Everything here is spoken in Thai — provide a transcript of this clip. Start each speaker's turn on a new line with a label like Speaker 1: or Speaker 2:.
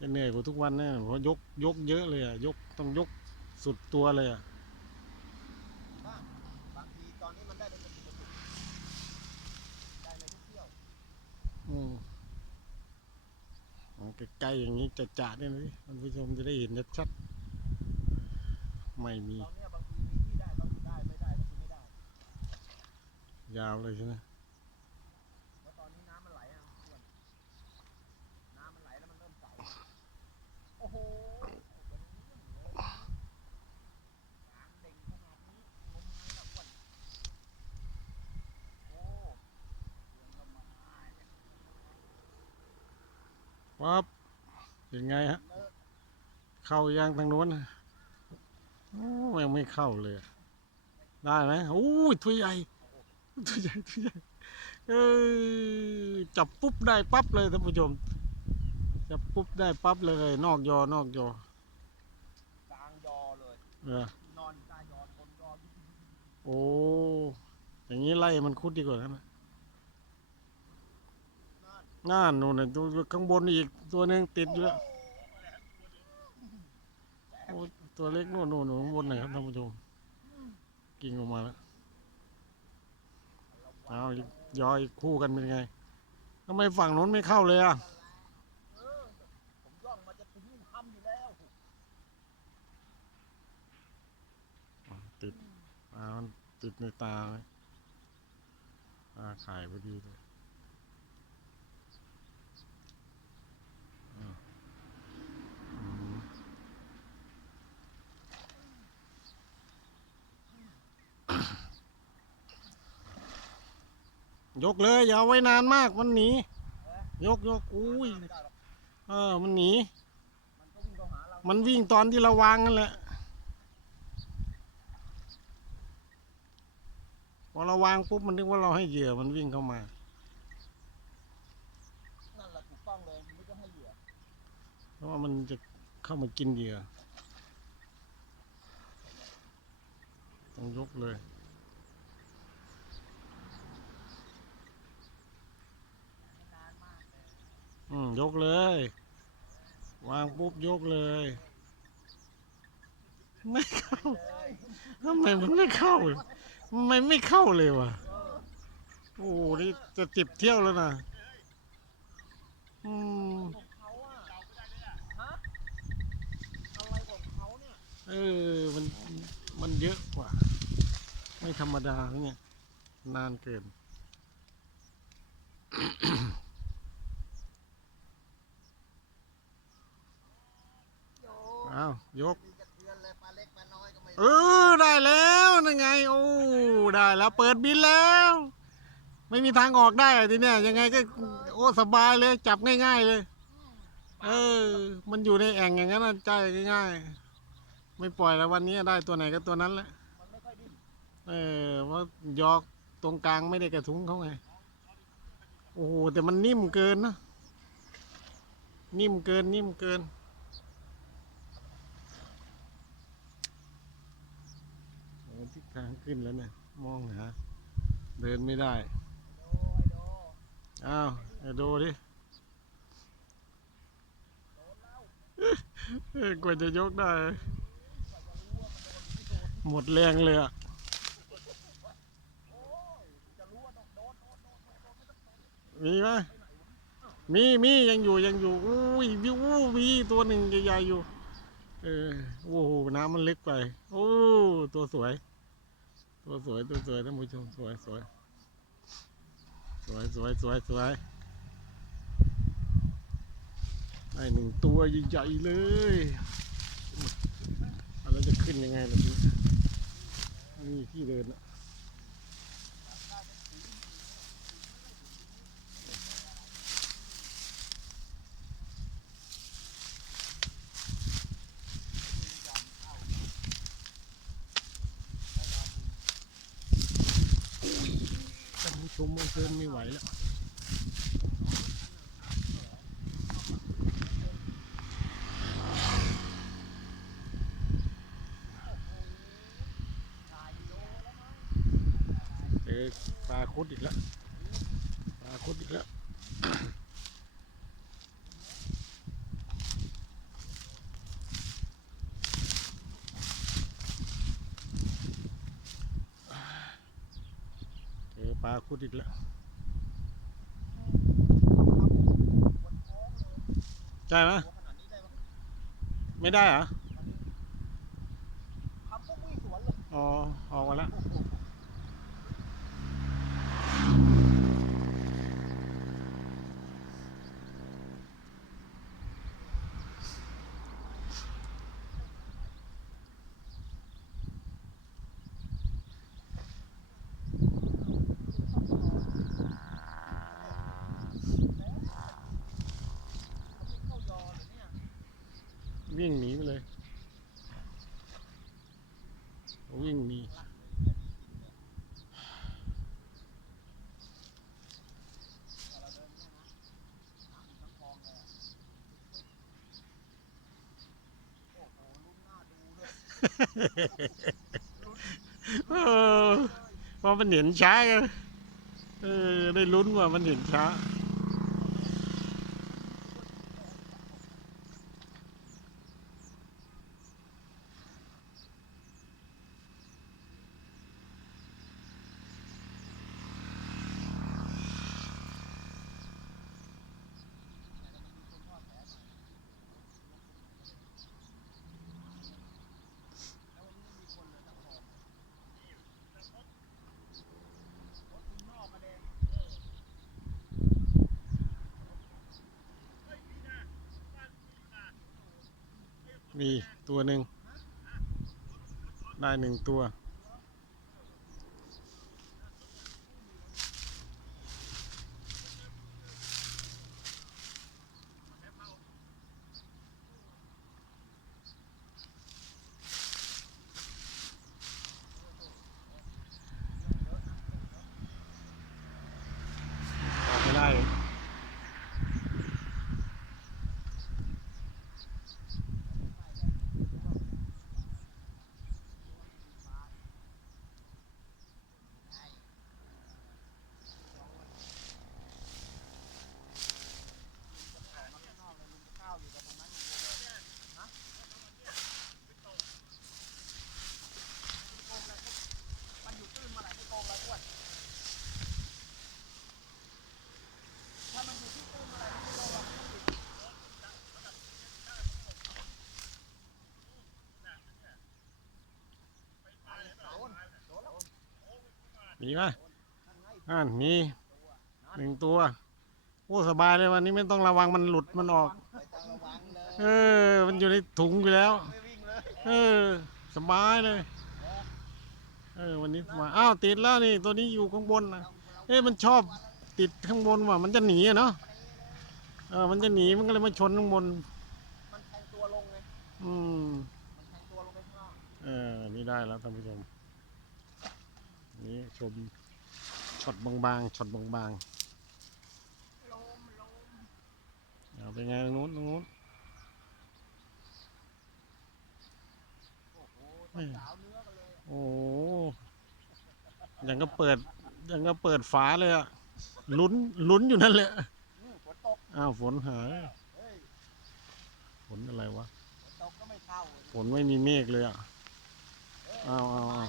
Speaker 1: จะเหนื่อยกว่าทุกวันนะเพราะยกยกเยอะเลยอะยกต้องยกสุดตัวเลยอะ
Speaker 2: บ้างบางทีตอนนี้มันได้เป็นกระตุกกระตุกได้ในทุกเที่ยว
Speaker 1: อืมเอาใกล้ๆอย่างนี้จะจะๆเนี่ยนะท่านผู้ชมจะได้เห็นชัดๆไม่มี
Speaker 2: ตอนเนี้ยบางทีมีที่ได้ก็คือได้ไม่ได้ก็คือไม่ได้
Speaker 1: ยาวเลยใช่ไหม
Speaker 2: เพราะตอนนี้น้ำมันไหลอะส่วนน้ำมันไหลแล้วมันเริ่มใสโอ้โหเป็นเรื่องเลยกลางเด่งขนาดนี้งมงายละอ้วนโอ้เรื่องละมาเนี่ย
Speaker 1: ปั๊บยังไงฮะ
Speaker 2: เลอะ
Speaker 1: เข้ายางทางโน้นน่ะโอ้ยังไม่เข้าเลยอะได้ไหมโอ้ยตัวใหญ่ตัวใหญ่ตัวใหญ่เออจับปุ๊บได้ปั๊บเลยท่านผู้ชม จับปุ๊บได้ปั๊บเลย นอกยอนอกยอก
Speaker 2: ลางยอเลย
Speaker 1: เออน
Speaker 2: อนกลางยอนบนยอ
Speaker 1: โอ้อย่างนี้ไล่มันคุดดีกว่านะ
Speaker 2: นั่น
Speaker 1: น่าหนูน่ะตัวข้างบนอีกตัวหนึ่งติดอยู่แล้วโอ้ตัวเล็กโน่นโน่นโน่นข้างบนหน่อยครับท่านผู้ชมกิ่งออกมาแล้วเอายอยคู่กันเป็นไงทำไมฝั่งโน้นไม่เข้าเลยอะติดอ่ามันติดในตาเลยตาขายพอดีเลย ยกเลยอย่าเอาไว้นานมากมันหนียกยกอุ้ย
Speaker 2: ไม่ได้หรอก
Speaker 1: เออมันหนี
Speaker 2: มันก็วิ่งเข้าหาเรา
Speaker 1: มันวิ่งตอนที่เราวางนั่นแหละพอเราวางปุ๊บมันนึกว่าเราให้เหยื่อมันวิ่งเข้ามา
Speaker 2: นั่นแหละถูกต้องเลยมันก็ให้เหยื่อ
Speaker 1: เพราะว่ามันจะเข้ามากินเหยื่อต้องยกเลย
Speaker 2: นานมากเลย
Speaker 1: อืม ยกเลย วางปุ๊บยกเลย ไม่เข้าทำไมมันไม่เข้าเลยทำไมไม่เข้าเลยวะโอ้นี่จะจิบเที่ยวแล้วนะอืม
Speaker 2: เออะไรของเขาเนี่ย
Speaker 1: เออมัน มันเยอะกว่า ไม่ธรรมดาเนี่ย นานเกิน
Speaker 2: โย
Speaker 1: อ้าวยก
Speaker 2: เออได้
Speaker 1: แล้วนั่นไง โอ้ได้แล้วเปิดบินแล้ว ไม่มีทางออกได้ทีเนี้ยยังไงก็โอ้สบายเลย จับง่าย ๆ เลย เออ มันอยู่ในแอ่งอย่างนั้นใจง่ายๆ ไม่ปล่อยแล้ววันนี้ได้ตัวไหนก็ตัวนั้นแหละ
Speaker 2: มันไม่ค่อ
Speaker 1: เออว่ายอกตรงกลางไม่ได้กระทุ้งเขาไงโอ้โหแต่มันนิ่มเกินนะนิ่มเกินนิ่มเกิน โอ้ ทิศทางขึ้นแล้วเนี่ย มองหาเดินไม่ได้
Speaker 2: ไอ้า
Speaker 1: วไอ้ดูดิกว่าจะยกได้ หมดแรงเลยอะ
Speaker 2: มี
Speaker 1: ไหมมีมียังอยู่ยังอยู่อุ้ยวิวมีตัวหนึ่งใหญ่ๆอยู่ เออโอ้โหน้ำมันลึกไป โอ้ ตัวสวย ตัวสวยตัวสวยท่านผู้ชมสวยสวยสวยสวยสวยสวยได้หนึ่งตัวใหญ่ๆเลยอะแล้วจะขึ้นยังไงล่ะพี่มีที่เดินอะ ปลาคุดอีกแล้วปลาคุดอีกแล้วเจอปลา
Speaker 2: คุดอีกแล้ว
Speaker 1: ใช่ไหม
Speaker 2: ไม่
Speaker 1: ได้เหรออ๋อออกมาแล้ว วิ่งหนีไปเลย วิ่งหนี
Speaker 2: เราะน้ำทั้งคลองเลยอะโอ้โหนหน้าดูเลย
Speaker 1: เออเพราะมันเห็นช้าเออได้ลุ้นว่ามันเห็นช้า มีตัวหนึ่งได้หนึ่งตัว ออกไม่ได้เลย
Speaker 2: มันอยู่ตื้นมาไหนไม่โกงแล้วอ้วนถ้ามันอยู่ที่ตื้นมาไหนไม่โกงแล้วโดนโดนแล้ว
Speaker 1: มีไหม
Speaker 2: นั่นไง
Speaker 1: อ่านมีหนึ่งตัว โอ้สบายเลยวันนี้ไม่ต้องระวังมันหลุดมันออก
Speaker 2: ไม่ต้องระวังเลย
Speaker 1: เออ มันอยู่ในถุงอยู่แล้ว
Speaker 2: ไม่วิ่งเลย
Speaker 1: เออ สบายเลย เออ วันนี้มาอ้าวติดแล้วนี่ ตัวนี้อยู่ข้างบนนะเอ้ยมันชอบติดข้างบนว่ะ มันจะหนีอะเนาะ เออ มันจะหนี มันก็เลยมาชนข้างบน
Speaker 2: มันแทงตัวลงไง
Speaker 1: อืม
Speaker 2: มันแทงตัวลงไปข้างล่าง
Speaker 1: เออ นี่ได้แล้วท่านผู้ชม นี่ชมช็อตบางๆช็อตบาง
Speaker 2: ลมลม
Speaker 1: ๆเอาเป็นไงตรงนู้นตรงนู้น
Speaker 2: โอ้โหต้องสาวเนื้อกันเลยอะ
Speaker 1: โอ้โหยังก็เปิดยังก็เปิดฝาเลยอะลุ้นลุ้นอยู่นั่นแหละ
Speaker 2: ฝนตก
Speaker 1: อ้าวฝนหายฝนอะไรวะ
Speaker 2: ฝนไม่เข้าเลย
Speaker 1: ฝนไม่มีเมฆเลยอะอ้าวอ้าว